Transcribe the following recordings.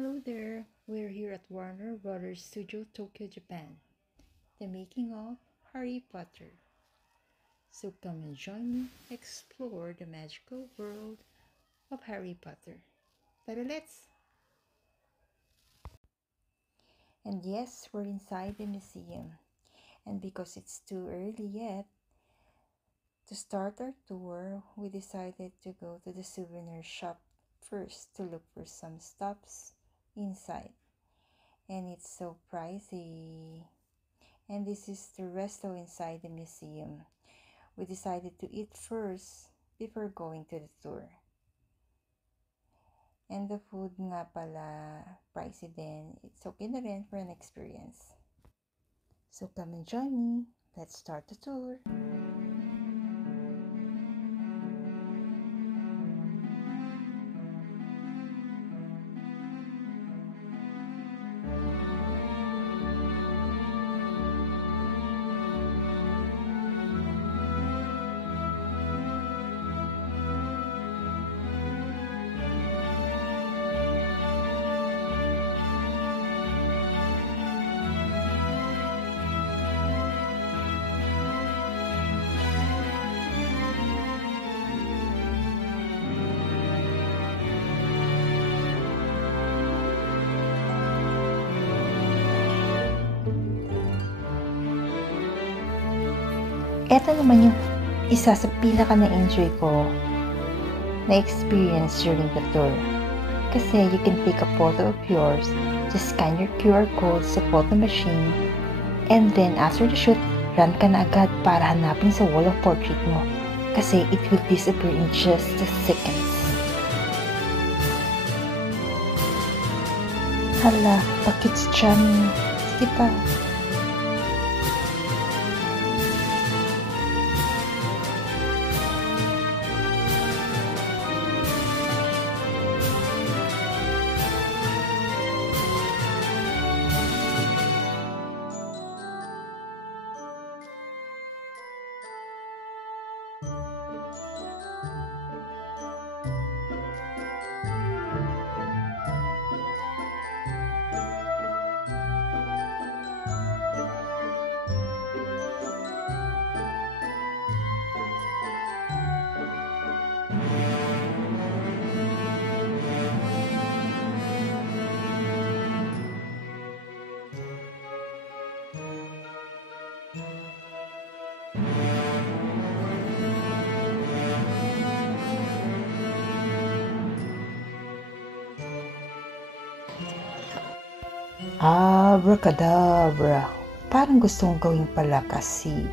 Hello there, we're here at Warner Brothers Studio, Tokyo, Japan, the making of Harry Potter. So come and join me explore the magical world of Harry Potter. Tara, let's! And yes, we're inside the museum. And because it's too early yet to start our tour, we decided to go to the souvenir shop first to look for some stops inside. And it's so pricey. And this is the resto inside the museum. We decided to eat first before going to the tour. And the food nga pala, pricey din. It's okay na rin for an experience. So come and join me. Let's start the tour. Ito naman yung isa sa pinaka na-enjoy ko na experience during the tour. Kasi you can take a photo of yours, just scan your QR code sa photo machine, and then after the shoot, run ka na agad para hanapin sa wall of portrait mo. Kasi it will disappear in just a seconds. Hala, pakits dyan. Sige pa. Abracadabra. Parang gusto kong gawing pala kasi.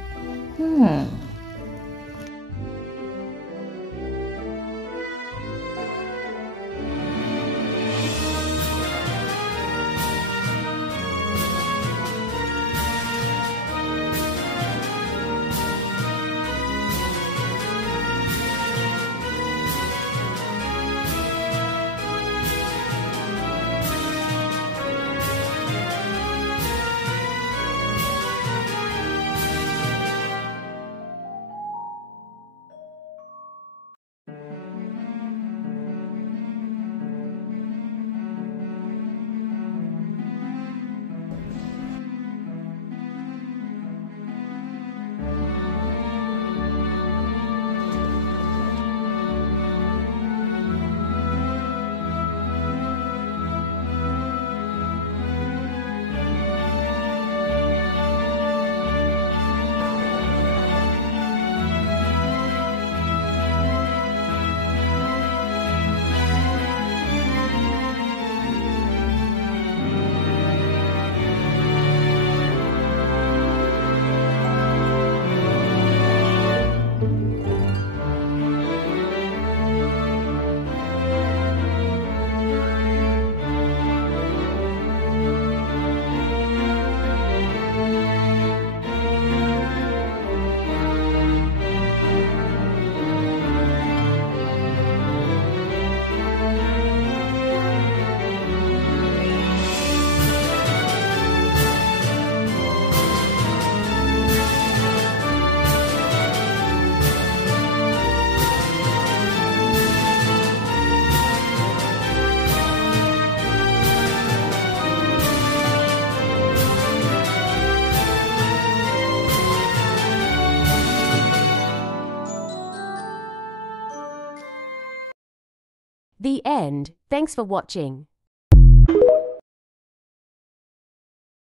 The end. Thanks for watching.